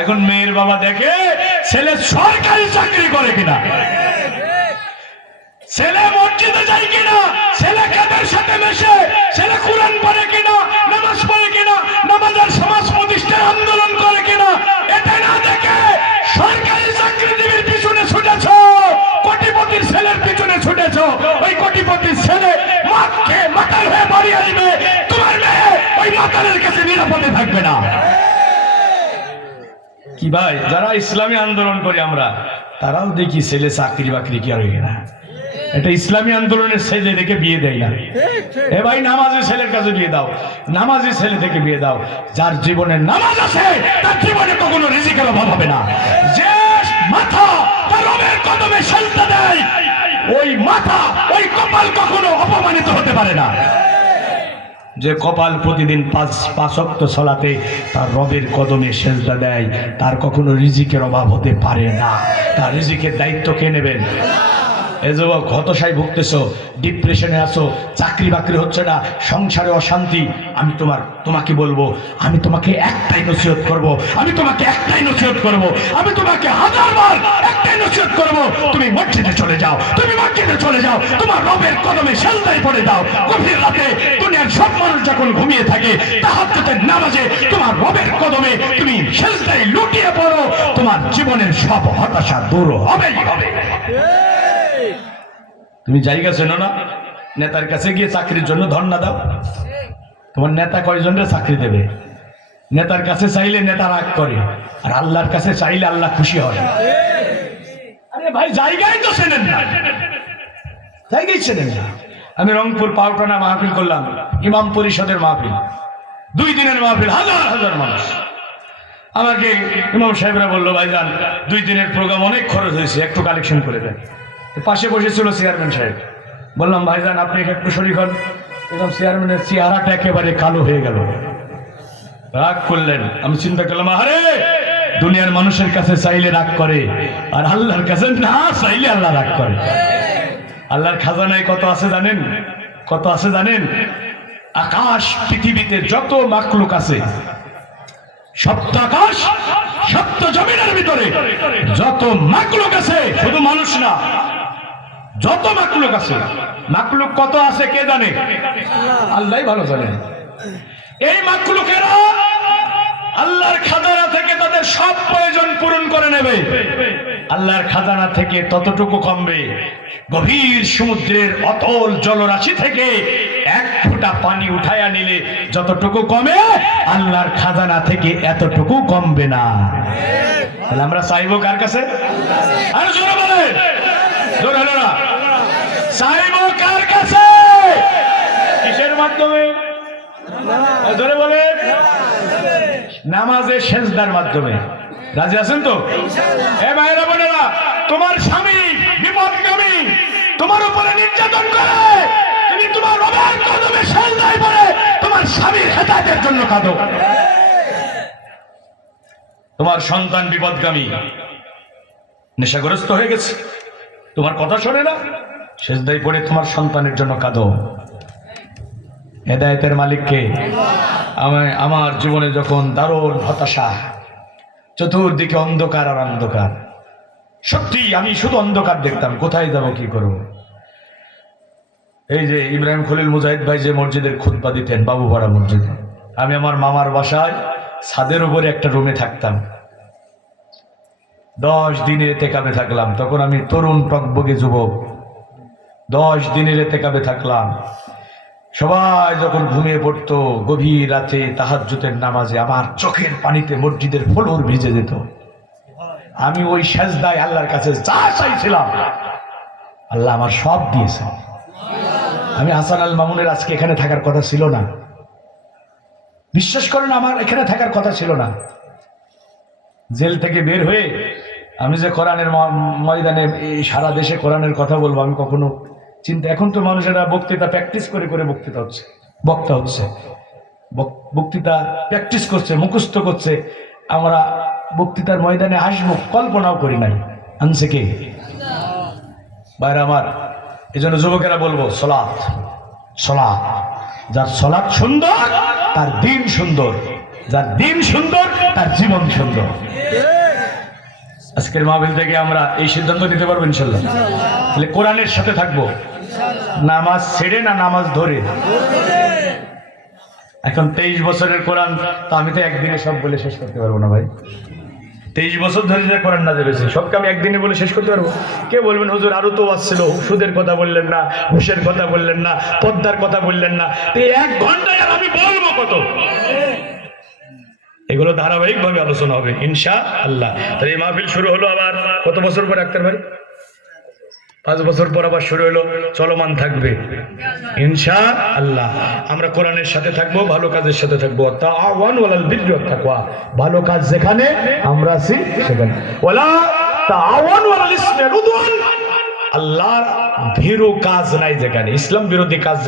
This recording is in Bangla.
এখন মেয়ের বাবা দেখে ছেলে সরকারি চাকরি করে কিনা, ছেলে মসজিদে যায় কিনা, ছেলে কাদের সাথে মেশে, ছেলে কোরআন পড়ে কিনা, নামাজ পড়ে কিনা, নামাজের সমাজ প্রতিষ্ঠার আন্দোলন করে কিনা, এটা না দেখে সরকারি চাকরিজীবীর পিছনে ছুটেছ, কোটিপতির ছেলের পিছনে ছুটেছ। ওই কোটিপতির ছেলে মাতাল হয়ে বাড়ি আসবে, তোমার মেয়ে ওই মাতালের কাছে নিরাপদে থাকবে না। কি ভাই, যারা ইসলামী আন্দোলন করি আমরা, তারাও দেখি ছেলে চাকরি বাকরি কি আর না, এটা ইসলামী আন্দোলনের ছেলে দেখে বিয়ে দেয় না। এ ভাই, নামাজি ছেলের কাছে বিয়ে দাও, নামাজি ছেলে থেকে বিয়ে দাও। যার জীবনে নামাজ আছে তার জীবনে কখনো রিজিকের অভাব হবে না। যে মাথা তার রবের কদমে সেজদা দেয়, ওই মাথা ওই কপাল কখনো অপমানিত হতে পারে না। যে কপাল প্রতিদিন পাঁচ ওয়াক্ত সালাতে তার রবের কদমে সেজদা দেয়, তার কখনো রিজিকের অভাব হতে পারে না। তার রিজিকের দায়িত্ব কে নেবেন? এই যে হতাশায় ভুগতেছো, ডিপ্রেশনে আছো, চাকরি বাকরি হচ্ছে না, সংসারে অশান্তি, আমি তোমাকে বলবো, আমি তোমাকে একটাই নসিহত করব, আমি তোমাকে একটাই নসিহত করব, আমি তোমাকে হাজারবার একটাই নসিহত করব, তুমি মসজিদে চলে যাও, তুমি মসজিদে চলে যাও, তোমার রবের কদমে সেজদায় পড়ে দাও। গভীর রাতে দুনিয়ার সব মানুষ যখন ঘুমিয়ে থাকে, তাহাজ্জুদের নামাজে তোমার রবের কদমে তুমি সেজদায় লুটিয়ে পড়ো, তোমার জীবনের সব হতাশা দূর হবেই হবে। তুমি জায়গা চেনো না, নেতার কাছে গিয়ে চাকরির জন্য ধর্ণা দাও। তোমার নেতা কয়জনের চাকরি দেবে? নেতার কাছে চাইলে নেতা রাগ করে, আর আল্লাহর কাছে চাইলে আল্লাহ খুশি হয়। আরে ভাই, জায়গায় তো চেনেন না, জায়গায় চেনেন না। আমি রংপুর পাউটানা মাহফিল করলাম, ইমাম পরিষদের মাহফিল, 2 দিনের মাহফিল, হাজার হাজার মানুষ। আমাকে ইমাম সাহেবরা বললো, ভাইজান 2 দিনের প্রোগ্রাম অনেক খরচ হয়েছে, একটু কালেকশন করে দেন। পাশে বসেছিল চেয়ারম্যান সাহেব, বললাম ভাইজান আপনি একটু শরীক হন। এবং চেয়ারম্যানের চেহারাটা একেবারে কালো হয়ে গেল, রাগ করলেন। আমি চিন্তা করলাম, আরে দুনিয়ার মানুষের কাছে চাইলে রাগ করে, আর আল্লাহর কাছে না চাইলে আল্লাহ রাগ করে। আল্লাহর খাজানায় কত আছে জানেন? কত আছে জানেন? আকাশ পৃথিবীতে যত মাখলুক আছে, সপ্ত আকাশ সপ্ত জমিনের ভিতরে যত মাখলুক আছে, শুধু মানুষ না, যত মাখলুক আছে, মাখলুক কত আছে কে জানে? আল্লাহই ভালো জানেন। এই মাখলুকেরা আল্লাহর খাজানা থেকে তাদের সব প্রয়োজন পূরণ করে নেবে। আল্লাহর খাজানা থেকে ততটুকু কমবে, গভীর সমুদ্রের অতল জলরাশি থেকে 1 ফোঁটা পানি উঠায়া নিলে যতটুকু কমে, আল্লাহর খাজানা থেকে এতটুকু কমবে না। তাহলে আমরা চাইবো কার কাছে? আর জোরে বলেন, জোরে হলো না, চাইবো কার কাছে? কিসের মাধ্যমে? জোরে বলেন, নামাজে সেজদার মাধ্যমে। রাজি আছেন তো? এ ভাইরা বোনেরা, তোমার স্বামী বিপদগামী, তোমার উপরে নির্যাতন করে, তুমি তোমার রবের কদমে সেজদায় পড়ে তোমার স্বামীর হেদায়েতের জন্য কাঁদো। তোমার সন্তান বিপদগামী, নেশাগ্রস্ত হয়ে গেছে, তোমার কথা শোনে না, সেজদায় পড়ে তোমার সন্তানের জন্য কাঁদো। হেদায়েতের মালিককে। আমার জীবনে যখন দারুণ হতাশা, চতুর্দিকে অন্ধকার আর অন্ধকার, সত্যি আমি শুধু অন্ধকার দেখতাম, কোথায় যাব, কি করব। এই যে ইব্রাহিম খলিল মুজাহিদ ভাই যে মসজিদের খুতবা দিতেন, বাবুপাড়া মসজিদে, আমি আমার মামার বাসায় ছাদের উপরে একটা রুমে থাকতাম। 10 দিনের এতেকাবে থাকলাম, তখন আমি তরুণ টকবগে যুবক। 10 দিনের এতেকাবে থাকলাম। সবাই যখন ঘুমিয়ে পড়তো, গভীর রাতে তাহাজ্জুদের নামাজে আমার চোখের পানিতে মসজিদের ফ্লোর ভিজে যেত। আমি ওই সেজদায় আল্লাহর কাছে যা চাইছিলাম, আল্লাহ আমার সব দিয়েছে। আমি হাসান আল মামুনের আজকে এখানে থাকার কথা ছিল না, বিশ্বাস করেন, আমার এখানে থাকার কথা ছিল না। জেল থেকে বের হয়ে আমি যে কোরআনের ময়দানে সারা দেশে কোরআনের কথা বলবো, আমি কখনো চিন্তা, এখন তো মানুষেরা বক্তৃতা প্র্যাকটিস করে করে বক্তৃতা হচ্ছে, বক্তা হচ্ছে, বক্তৃতা প্র্যাকটিস করছে, মুখস্থ করছে। আমরা বক্তৃতার ময়দানে আসবো কল্পনাও করি নাই। আনছে কে? বাইরে আমার। এই জন্য যুবকেরা বলবো, সলাৎ, সলাৎ, যার সলাৎ সুন্দর তার দিন সুন্দর। যার দিন সুন্দর তার জীবন সুন্দর। আজকের মাহফিল থেকে আমরা এই সিদ্ধান্ত নিতে পারবো ইনশাল্লাহ, তাহলে কোরআনের সাথে থাকবো, নামাজ ছেড়ে না নামাজ ধরে। এখন 23 বছরের কোরআন, তো আমি তো একদিনে সব বলে শেষ করতে পারবো না ভাই। 23 বছর ধরে যে কোরআন নাযিল হয়েছে সবকে আমি একদিনে বলে শেষ করতে পারবো? কে বলবেন হুজুর আরো তো আসছিল, সুদের কথা বললেন না, ঘুষের কথা বললেন না, পদ্মার কথা বললেন না, এই 1 ঘন্টায় আর আমি বলবো কত? এগুলো ধারাবাহিক ভাবে আলোচনা হবে ইনশাআল্লাহ। তাহলে এই মাহফিল শুরু হলো আবার কত বছর পর আক্তার ভাই? 5 বছর পর আবার শুরু হলো, চলমান থাকবে ইনশাআল্লাহ। আমরা কোরআনের সাথে থাকবো, ভালো কাজের সাথে থাকবো। তাআওয়ানু আলাল বিররি ওয়াত তাকওয়া, ভালো কাজ যেখানে আমরা আছি সেখানে। ওয়ালা তাআওয়ানু আলাল ইসমি ওয়াল উদওয়ান, আল্লাহর ভীরু কাজ নাই যেখানে, ইসলাম বিরোধী কাজ